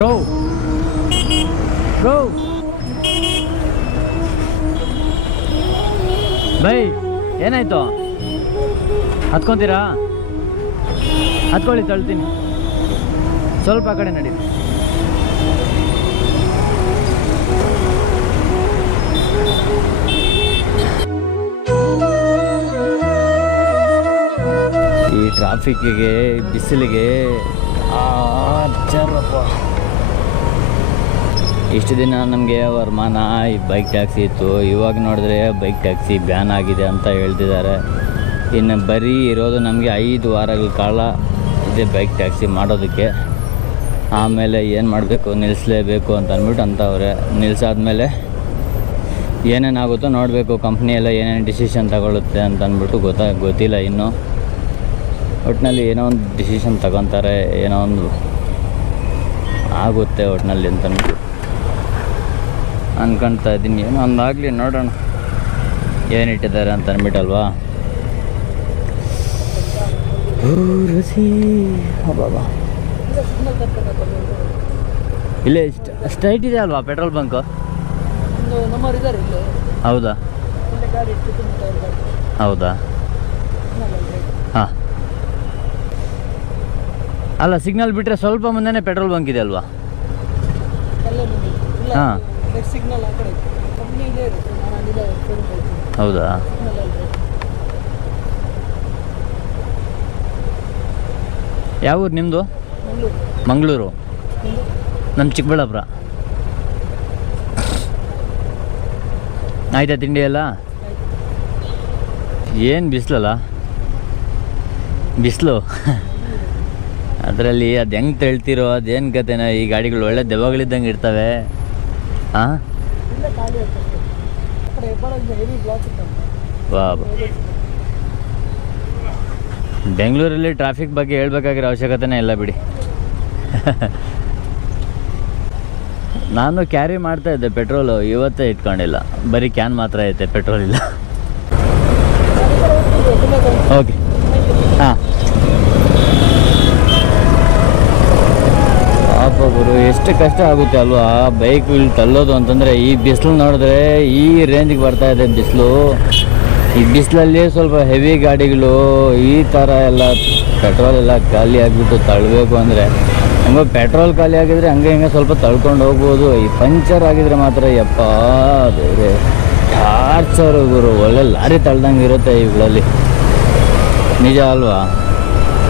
Bro bro by ಏನಾಯ್ತು? ಹತ್ಕೊತೀರಾ? ಹತ್ಕೊಳ್ಳಿ, ತಳ್ತೀನಿ. ಸ್ವಲ್ಪ ಆ ಕಡೆ ನಡಿ. ಈ ಟ್ರಾಫಿಕ್ಕಿಗೆ, ಬಿಸಿಲಿಗೆ ಆಚಾರಪ್ಪ. ಇಷ್ಟು ದಿನ ನಮಗೆ ವರಮಾನ ಈ ಬೈಕ್ ಟ್ಯಾಕ್ಸಿ ಇತ್ತು. ಇವಾಗ ನೋಡಿದ್ರೆ ಬೈಕ್ ಟ್ಯಾಕ್ಸಿ ಬ್ಯಾನ್ ಆಗಿದೆ ಅಂತ ಹೇಳ್ತಿದ್ದಾರೆ. ಇನ್ನು ಬರೀ ಇರೋದು ನಮಗೆ 5 ವಾರಗಳ ಕಾಲ ಇದೆ ಬೈಕ್ ಟ್ಯಾಕ್ಸಿ ಮಾಡೋದಕ್ಕೆ. ಆಮೇಲೆ ಏನು ಮಾಡಬೇಕು, ನಿಲ್ಲಿಸಲೇಬೇಕು ಅಂತ ಅಂದ್ಬಿಟ್ಟು ಅಂತವ್ರೆ. ನಿಲ್ಲಿಸಾದ್ಮೇಲೆ ಏನೇನಾಗುತ್ತೋ ನೋಡಬೇಕು. ಕಂಪ್ನಿ ಎಲ್ಲ ಏನೇನು ಡಿಸಿಷನ್ ತಗೊಳುತ್ತೆ ಅಂತ ಅಂದ್ಬಿಟ್ಟು ಗೊತ್ತಿಲ್ಲ ಇನ್ನೂ. ಒಟ್ಟಿನಲ್ಲಿ ಏನೋ ಒಂದು ಡಿಸಿಷನ್ ತಗೊತಾರೆ, ಏನೋ ಒಂದು ಆಗುತ್ತೆ ಒಟ್ಟಿನಲ್ಲಿ ಅಂತಂದ್ಬಿಟ್ಟು ಅನ್ಕೊಳ್ತಾ ಇದ್ದೀನಿ. ಏನೋ ಒಂದಾಗಲಿ, ನೋಡೋಣ ಏನಿಟ್ಟಿದ್ದಾರೆ ಅಂತ ಅಂದ್ಬಿಟ್ಟಲ್ವಾ. ಬಾಬಾ ಇಲ್ಲೇ ಸ್ಟ್ರೈಟ್ ಇದೆ ಅಲ್ವಾ ಪೆಟ್ರೋಲ್ ಬಂಕ್? ಹೌದಾ ಹೌದಾ ಹಾಂ. ಅಲ್ಲ, ಸಿಗ್ನಲ್ ಬಿಟ್ಟರೆ ಸ್ವಲ್ಪ ಮುಂದೆನೇ ಪೆಟ್ರೋಲ್ ಬಂಕ್ ಇದೆ ಅಲ್ವಾ? ಹಾಂ ಹೌದಾ. ಯಾವ ಊರು ನಿಮ್ಮದು? ಮಂಗಳೂರು. ನಮ್ಮ ಚಿಕ್ಕಬಳ್ಳಾಪುರ. ಆಯ್ತಾ ತಿಂಡಿ ಎಲ್ಲ? ಏನು ಬಿಸಿಲಲ್ಲ, ಬಿಸಿಲು. ಅದರಲ್ಲಿ ಅದು ಹೆಂಗೆ ತಳ್ತಿರೋ, ಅದೇನು ಕತೆನೋ. ಈ ಗಾಡಿಗಳು ಒಳ್ಳೆ ದೆವ್ವಗಳಿದ್ದಂಗೆ ಇರ್ತವೆ. ಹಾಂ ವಾ, ಬೆಂಗಳೂರಲ್ಲಿ ಟ್ರಾಫಿಕ್ ಬಗ್ಗೆ ಹೇಳ್ಬೇಕಾಗಿರೋ ಅವಶ್ಯಕತೆನೇ ಇಲ್ಲ ಬಿಡಿ. ನಾನು ಕ್ಯಾರಿ ಮಾಡ್ತಾ ಇದ್ದೆ ಪೆಟ್ರೋಲು, ಇವತ್ತೇ ಇಟ್ಕೊಂಡಿಲ್ಲ. ಬರೀ ಕ್ಯಾನ್ ಮಾತ್ರ ಐತೆ, ಪೆಟ್ರೋಲ್ ಇಲ್ಲ. ಓಕೆ ಹಾಂ. ಪಾಪ ಗುರು, ಎಷ್ಟು ಕಷ್ಟ ಆಗುತ್ತೆ ಅಲ್ವಾ ಬೈಕ್ ತಳ್ಳೋದು ಅಂತಂದರೆ. ಈ ಬಿಸಿಲು ನೋಡಿದ್ರೆ ಈ ರೇಂಜಿಗೆ ಬರ್ತಾ ಇದೆ ಬಿಸಿಲು. ಈ ಬಿಸಿಲಲ್ಲಿ ಸ್ವಲ್ಪ ಹೆವಿ ಗಾಡಿಗಳು ಈ ಥರ ಎಲ್ಲ ಪೆಟ್ರೋಲ್ ಎಲ್ಲ ಖಾಲಿ ಆಗಿಬಿಟ್ಟು ತಳ್ಳಬೇಕು ಅಂದರೆ, ಹಂಗೆ ಪೆಟ್ರೋಲ್ ಖಾಲಿ ಆಗಿದ್ರೆ ಹಂಗೆ ಹಿಂಗೆ ಸ್ವಲ್ಪ ತಳ್ಕೊಂಡು ಹೋಗ್ಬೋದು. ಈ ಪಂಚರ್ ಆಗಿದ್ರೆ ಮಾತ್ರ ಯಪ್ಪ ಬೇರೆ ಟಾರ್ಚರ್ ಗುರು. ಒಳ್ಳೆ ಲಾರಿ ತಳ್ದಂಗೆ ಇರುತ್ತೆ ಇವುಗಳಲ್ಲಿ, ನಿಜ ಅಲ್ವಾ?